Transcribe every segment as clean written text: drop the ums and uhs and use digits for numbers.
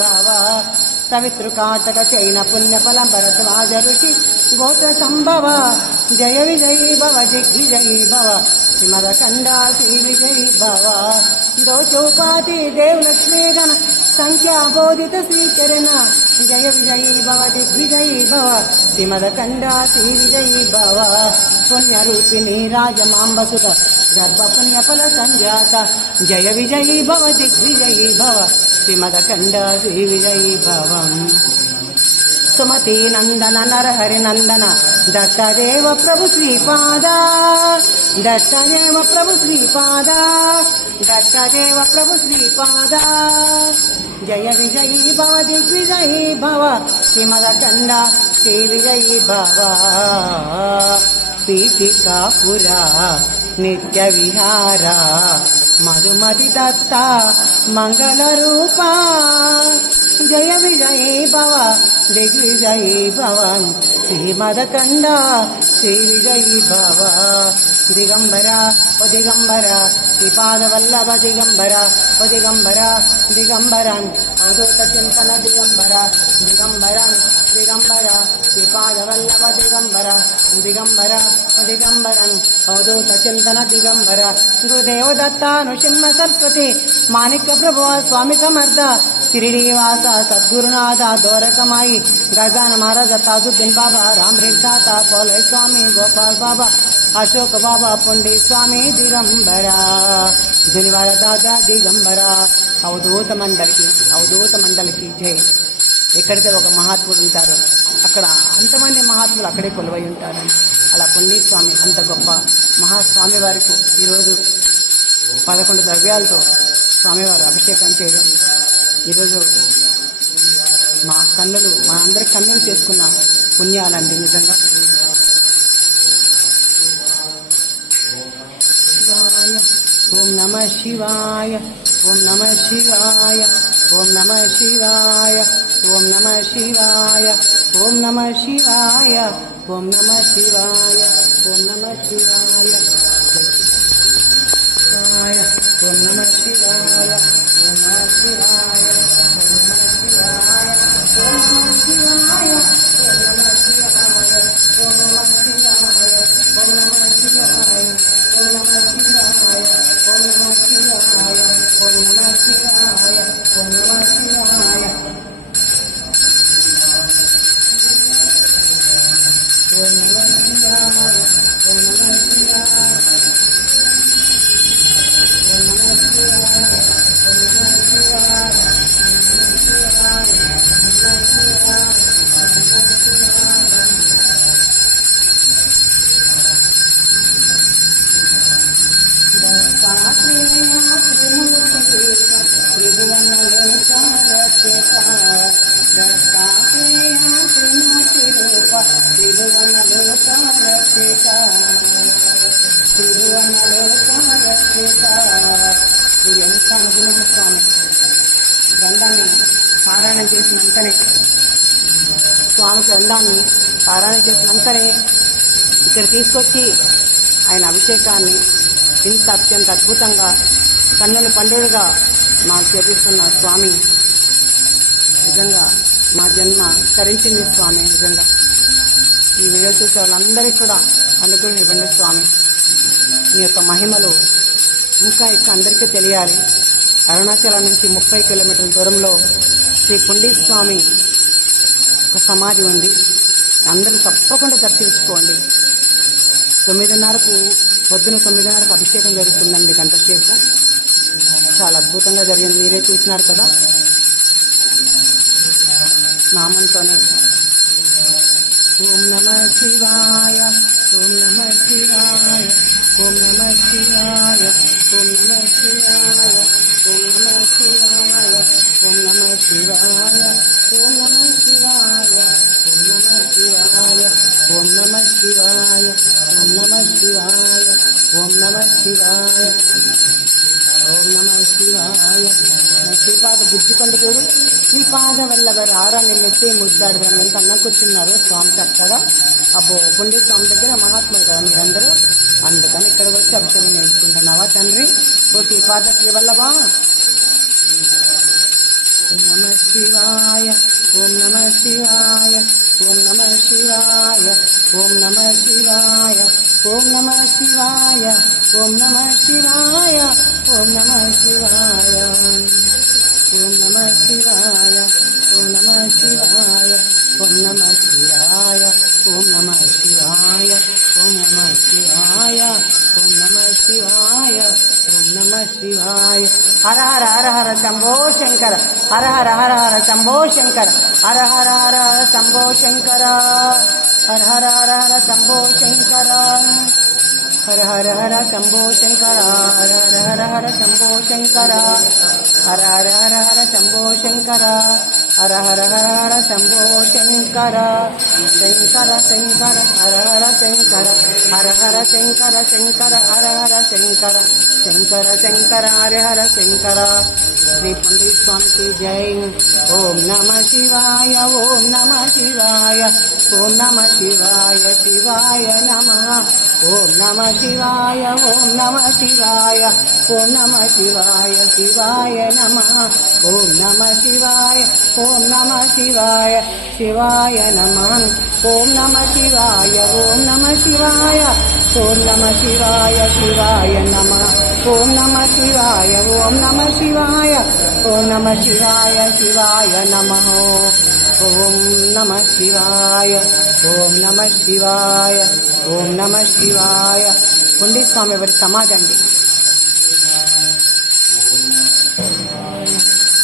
భవ సవితృకాటక చైన పుణ్యఫల భరద్వాజ ఋషి గోత్ర సంభవ జయ విజయీ భవ దిగ్విజయీ భవ శ్రీమదఖండ శ్రీ విజయీ భవ దోచౌపాతి దేవలక్ష్మీ గణ సంఖ్యాబోధిత శ్రీచరణ జయ విజయీ భవ దిగ్విజయీ భవ శ్రీమదఖండ శ్రీ విజయీ భవ పుణ్యరూపిణి రాజమాంబసుత గర్భ పుణ్యఫల సంజాత జయ విజయీ భవ దిగ్విజయీ భవ శ్రీమదఖండ శ్రీ విజయీ భవం సుమతి నందన నరహరి నందన దత్తదేవ ప్రభు శ్రీపాద దత్తదేవ ప్రభు శ్రీపాద దత్తదేవ ప్రభు శ్రీపాద జయ విజయీ భవ దిగ్విజయీ భవ శ్రీమదఖండ శ్రీ విజయీ భవ పీఠికాపురా నిత్య విహార మధుమతి దత్త మంగళ రూప జయ విజయీ భవ దిగ్విజయీ భవ శ్రీమదఖండ శ్రీ విజయీ భవ దిగంబర ఓ దిగంబర శ్రీపాదవల్లభ దిగంబర ఓ దిగంబర దిగంబరన్ అవధూత చింతన దిగంబర దిగంబరన్ దిగంబర శ్రీపాదవల్లభ దిగంబర దిగంబర ఓ దిగంబరన్ అవధూత చింతన దిగంబర గురుదేవ దత్తాను సింహ సరస్వతి మాణిక్య ప్రభు స్వామి సమర్థ शिरडीवास सद्गुरुनाथ दोरकमाई गजान महाराज ताजुद्दीन बाबा रामरेख दाता कोलय स्वामी गोपाल बाबा अशोक बाबा पुंडित स्वामी दिगंबरा धन्यवाद दादा दिगंबरा అవధూత మండలికి జై. ఎక్కడితే ఒక మహాత్ముడు ఉంటారో అక్కడ అంతమంది మహాత్ములు అక్కడే కొలువై ఉంటారని అలా పుండిత స్వామి అంత గొప్ప మహాస్వామి వారికి ఈరోజు 11 ద్రవ్యాలతో స్వామివారు అభిషేకం చేయడం ఈరోజు మా అందరి కన్నులు చేసుకున్న పుణ్యాలండి నిజంగా. శివాయ ఓం నమ శివాయ ఓం నమ శివాయ ఓం నమ శివాయ ఓం నమ శివాయ ఓం నమ శివాయ ఓం నమ శివాయ ఓం నమ శివాయ ఓం నమ శివాయ ఓం నమ శివాయ గ్రంథాన్ని పారాయణం చేసినంతనే స్వామి గ్రంథాన్ని పారాయణ చేసినంతనే ఇక్కడ తీసుకొచ్చి ఆయన అభిషేకాన్ని ఇంత అత్యంత అద్భుతంగా కన్నుల పండుగగా మాకు చేపిస్తున్న స్వామి నిజంగా మా జన్మ తరించింది స్వామి. నిజంగా ఈ వీడియో చూసే వాళ్ళందరికీ కూడా అనుగ్రహం ఇవ్వండి స్వామి. మీ యొక్క మహిమలు ఇంకా అందరికీ తెలియాలి. అరుణాచలం నుంచి 30 కిలోమీటర్ల దూరంలో శ్రీ పుండిత స్వామి ఒక సమాధి ఉంది. అందరూ తప్పకుండా దర్శించుకోండి. 9:30కు పొద్దున 9:30కు అభిషేకం జరుగుతుందండి. గంటసేపు చాలా అద్భుతంగా జరిగింది. మీరే చూసినారు కదా. నామంతోనే ఓం నమ శివాయ ఓం నమ శివాయ ఓం నమ శివాయ ఓం నమ శివాయ ఓం నమ శివాయ ఓం నమ శివాయ ఓం నమ శివాయ ఓం నమ శివాయ ఓం నమ శివాయ ఓం నమ శివాయ ఓం నమ శివాయ ఓం నమ శివాయ. శ్రీపాద బుద్ధికొండతోడు శ్రీపాద వల్లభ రారా నిన్నెత్తే ముద్దాడదని ఎంత అన్న కూర్చున్నారు స్వామి చక్కగా. అబ్బో పుండిత స్వామి దగ్గర మహాత్ముడు కదా మీరందరూ, అందుకని ఇక్కడికి వచ్చి అభిషేకం నేర్చుకుంటున్నావా తండ్రి? ఓ శ్రీపాద శ్రీవల్లభ నమ శివాయ ఓం నమః శివాయ ఓం నమః శివాయ ఓం నమః శివాయ ఓం నమః శివాయ ఓం నమః శివాయ ఓం నమః శివాయ ఓం నమః శివాయ ఓం నమః శివాయ ఓం నమః శివాయ ఓం నమః శివాయ ఓం నమః శివాయ ఓం నమః శివాయ ఓం నమః శివాయ హర హర హర హర శంభో శంకర హర హర హర హర శంభో శంకర హర హర హర హర శంభో శంకర హర హర హర హర శంభో శంకర హర హర హర శంభో శంకర హర హర హర హర శంభో శంకర హర హర హర హర శంభో శంకర హర హర హర హర శంభో శంకర శంకర శంకర హర హర శంకర హర హర శంకర శంకర హర హర శంకర శంకర శంకర హర హర శంకర శ్రీ పండిత స్వామికి జై ఓం నమ శివాయ ఓం నమ శివాయ ఓం నమ శివాయ శివాయ నమ ఓం నమ శివాయ ఓం నమ శివాయ ఓం నమ శివాయ శివాయ నమ ఓం నమ శివాయ ఓం నమ శివాయ శివాయ నమ ఓం నమ శివాయ ఓం నమ శివాయ ఓం నమ శివాయ శివాయ నమ ఓం నమ శివాయ ఓం నమ శివాయ ఓం నమ శివాయ శివాయ నమ ఓం నమ శివాయ ఓం నమ శివాయ ఓం నమ శివాయ పండిత స్వామి వారి సమాధి అండి.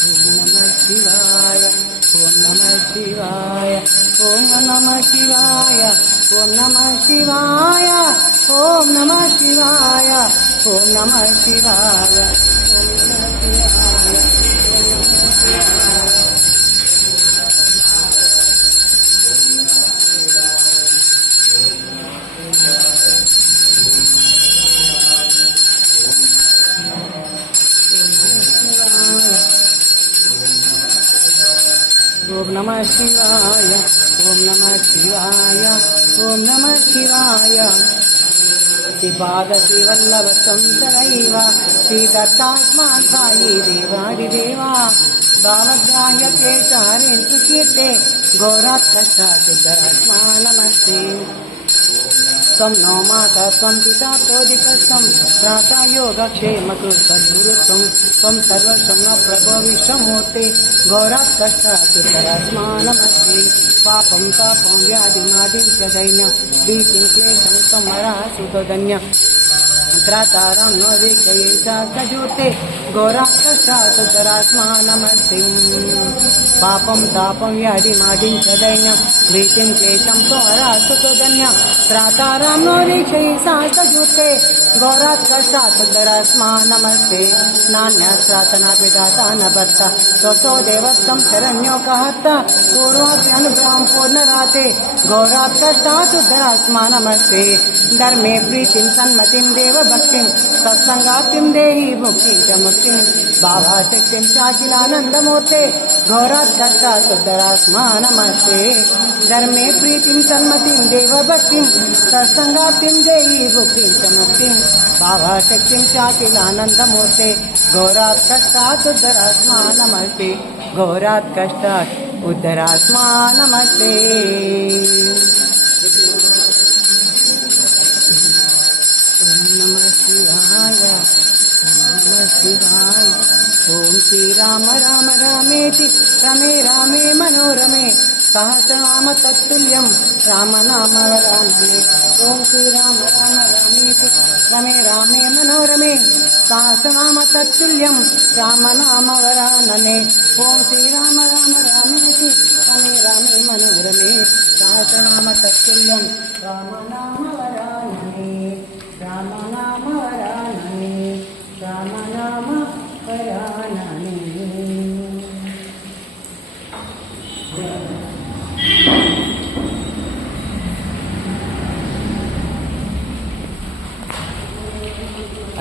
ఓం నమ శివాయ ఓం నమ శివాయ ఓం నమ శివాయ ఓం నమ శివాయ ఓం నమ శివాయ ఓం నమ శివాయ ఓం నమ శివాయ ఓం నమ శివాయ ఓం నమ శివాయ ఓం నమ శివాయ శ్రీపాద శ్రీవల్లభ సంతరైవ శ్రీదత్తాత్మాన్ సాయి దేవాదిదేవా భావగ్రాహ్య కేశారేంతు కీర్తే గౌరాత్ కష్టాచుద్ధరాత్మా నమస్తే త్వం నో మాతా త్వం పితా తోదికస్తం భ్రాతా యోగక్షేమతు సద్గురుత్వం త్వం సర్వస్వం న ప్రభో విశ్వమూర్తే గౌరాత్ కష్టాచుద్ధరాత్మా నమస్తే పాపం తాపం వ్యాధిమాదిం చ దైన్యం భీతిం క్లేశం సమరాసుతోధన్యం त्रातारं नो दीक्षये शास्त्रजूते गौराक्षात्तरात्मा नमस्ते पापं तापं व्याधिमादिं च दैन्यं भीतिं क्लेशं स्वरासुतोधन्यं त्रातारं नो दीक्षये शास्त्रजूते गौराक्षात्तरात्मा नमस्ते नान्यत्रातना विधाता न भर्ता स्वतो देवत्तं शरण्यो कहता पूर्वाभ्यनुग्रहं पूर्णराते गौराक्षात्तरात्मा नमस्ते धर्मे प्रीतिं सन्मतिं देव भक्तिं सत्संगातिं देहि मुक्तिं च मुक्तिं भावाशक्तिं चाखिलानन्दमूर्ते गौरात्कष्टात्तरात्मा नमस्ते धर्मे प्रीतिं सन्मतिं देव भक्तिं सत्संगातिं देहि मुक्तिं च मुक्तिं भावाशक्तिं चाखिलानन्दमूर्ते गौरात्कष्टात्तरात्मा नमस्ते गौरात्कष्टात्तरात्मा नमस्ते शिवाय ओम श्री राम राम रामेति रमे रामे मनोरमे सहस्रनाम तत्तुल्यं राम नाम वरानने ओम श्री राम राम रामेति रमे रामे मनोरमे सहस्रनाम तत्तुल्यं राम नाम वरानने ओम श्री राम राम रामेति रमे रामे मनोरमे सहस्रनाम तत्तुल्यं राम नाम वरानने राम नाम वरानने राम नाम वरानने।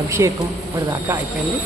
అభిషేకం ఇప్పటిదాకా అయిపోయింది.